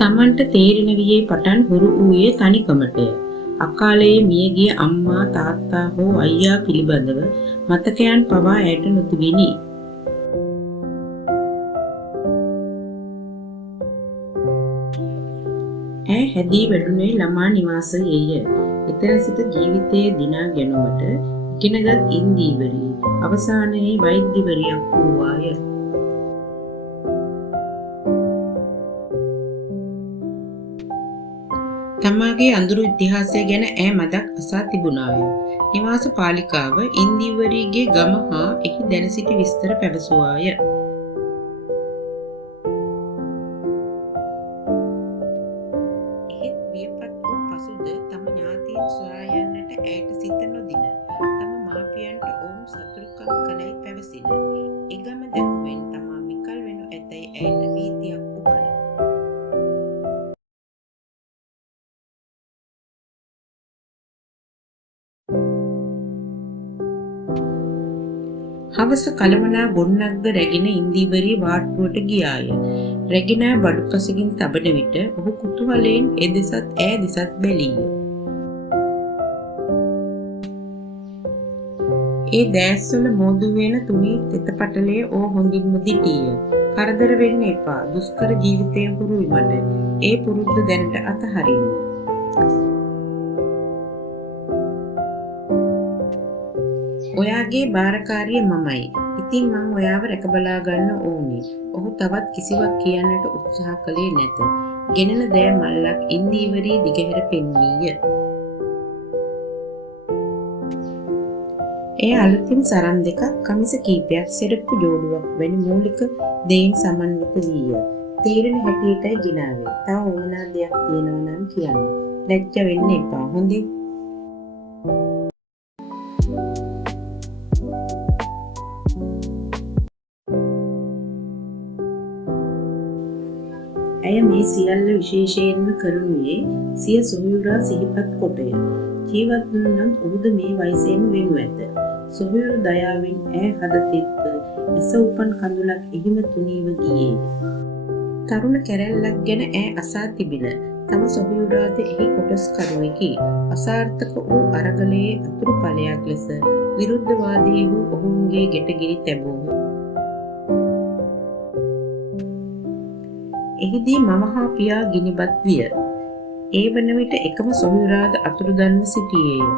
තමන්ට තේරෙන වියේ පටන් හුරු වූයේ තනිකමටය. අකාලයේ මියගිය අම්මා තාත්තා හෝ අයියා පිළිබඳව මතකයන් පවා ඇයට නොතිබිණි. ඇය හැදී වැඩුණේ ළමා නිවාසයේය. එතන සිට ජීවිතයේ දිනා ගැනුමට ඉගෙනගත් ඉන්දීවරී අවසානයේ වෛද්‍යවරියක් වූවාය. තමාගේ අඳුරු ඉතිහාසය ගැන ඇය මදක් අසා තිබුණාය. නිවාස පාලිකාව ඉන්දීවරීගේ ගම හා එහි දැන සිටි විස්තර පැවසුවාය. එහෙත් වියපත් වූ පසුද තම ඥාතීන් සොයා යන්නට ඇයට සිත නොදින. තම මාපියන්ට ඔවුන් සතුරුකම් කළයි පැවසින. එගම දැකුවෙන් තමා විකල් වෙනු ඇතැයි ඇයට භීතියක් උපන. හවස කලමනා ගොන්නක්ද රැගෙන ඉන්දීවරී වාට්ටුවට ගියාය. රැගෙනා බඩු පසකින් තබන විට ඔහු කුතුහලයෙන් එදෙසත් ඈ දෙසත් බැලීය. ඒ දෑස්වල මෝදු වෙන තුනී තෙතපටලේ ඕ හොඳින්ම දිටීය. කරදර වෙන්න එපා. දුෂ්කර ජීවිතයෙන් පුරුයි මට. ඒ පුරුද්ද දැනට අතහරින්න. ඔයාගේ බාරකාරිය මමයි. ඉතින් මං ඔයාව රැකබලා ගන්න ඕනේ. ඔහු තවත් කිසිවක් කියන්නට උත්සාහ කළේ නැත. ගෙනෙන දෑ මල්ලක් ඉන්දීවරී දිගහැර පෙන්වීය. එය අලුතින් සරම් දෙකක්, කමිස කීපයක්, සෙරප්පු ජෝඩුවක් වැනි මූලික දෙයින් සමන්විත වීය. තේරෙන හැටියටයි ගෙනාවේ. තව ඕනෑ දෙයක් තියෙනවා නම් කියන්න. ලැජ්ජ වෙන්න එපා. හොඳේ. ඇය මේ සියල්ල විශේෂයෙන්ම කරනුයේ සිය සොහොයුරා සිහිපත් කොටය. ජීවත් වුණු නම් ඔහුද මේ වයසේම වෙනු ඇත. සොහොයුරු දයාවෙන් ඇය හදතෙත්ත ඇස උපන් කඳුලක් එහිම තුනීව ගියේ. තරුණ කැරැල්ලක් ගැන ඇය අසා තිබින. තම සොහොයුරාද එහි කොටස්කරුවෙකි. අසාර්ථක වූ අරගලයේ අතුරු ඵලයක් ලෙස විරුද්ධවාදී වූ ඔවුන්ගේ ගෙටගිරි තැබූහ. එහිදී මම හා පියා ගිනිබත් විය. ඒ වන විට එකම සොහොයුරාද අතුරුදන්ව සිටියේය.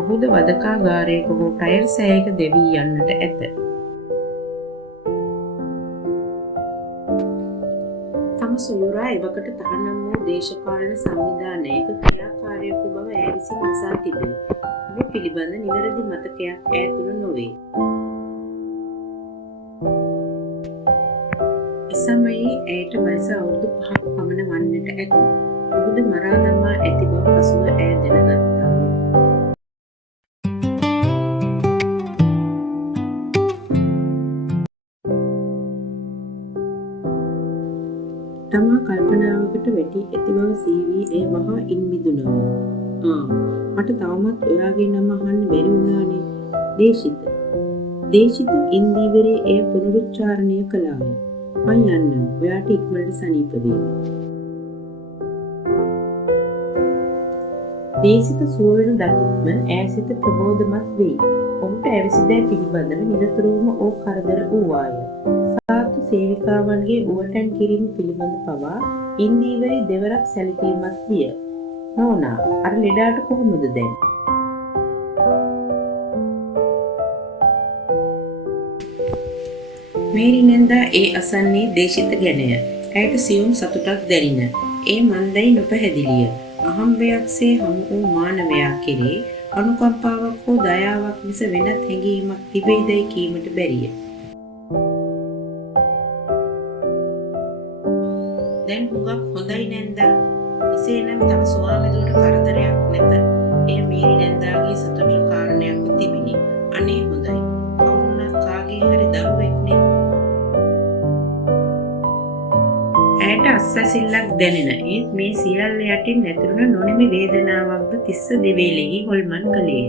ඔහුද වදකාගාරයක හෝ ටයර් සෑයක දෙවී යන්නට ඇත. තම සොහොයුරා එවකට තහනම් වූ දේශපාලන සංවිධානයක ක්‍රියාකාරයෙකු බව ඇය විසින් අසා තිබේ. ඔහු පිළිබඳ නිවැරදි මතකයක් ඇය තුළ නොවේ. එසමයේ ඇයට වයස අවුරුදු 5ක් පමණ වන්නට ඇත. ඔහුද මරා දමා ඇති බව පසුව ඇය දැනගත්තා. තමා කල්පනාවකට වැටි ඇති බව සීවී එය වහා ඉන් මිදුණා. මට තවමත් ඔයාගේ නම අහන්න බැරි වුණානේ. දේශිත ඉන්දීවරේ එය පුනරුච්චාරණය කළාය. මං යන්නම්. ඔයාට ඉක්මනට සනීප වේවි. දේශිත සුව වෙන දකිත්ම ඈ සිත ප්‍රබෝධමත් වෙයි. ඔහුට ඇවිසිදෑ පිළිබඳව නිරතුරුවම ඕ කරදර වූවාය. සාතු සේවිකාවන්ගේ උවටන් කිරීම පිළිබඳ පවා ඉන්දීවරී දෙවරක් සැලකීමක් විය. නෝනා, අර ලෙඩාට කොහොමද දැන්? මේරි නැන්දා ඒ අසන්නේ දේශිත ගැනය. ඇයට සියුම් සතුටක් දැනින. ඒ මන්දයි නොපැහැදිලිය. අහම්බයක්සේ හමු වූ මානවයා කෙරේ අනුකම්පාවක් හෝ දයාවක් මිස වෙනත් හැඟීමක් තිබෙයිදයි කීමට බැරිය. දැන් හුඟක් හොඳයි නැන්දා. එසේනම් තම ස්වාමිදුවට කරදරයක් නැත. එය මේරි නැන්දාගේ සතුටට කාරණයක් තිබිණි. අනේ හොඳයි. කවුරුණත් කාගේ හරි දරුවෙක්නේ. ඇයට අස්වැසිල්ලක් දැනෙන. ඒත් මේ සියල්ල යටින් ඇතිරුණ නොනිමි වේදනාවක්ද තිස්ස දෙවේලෙහි හොල්මන් කළේය.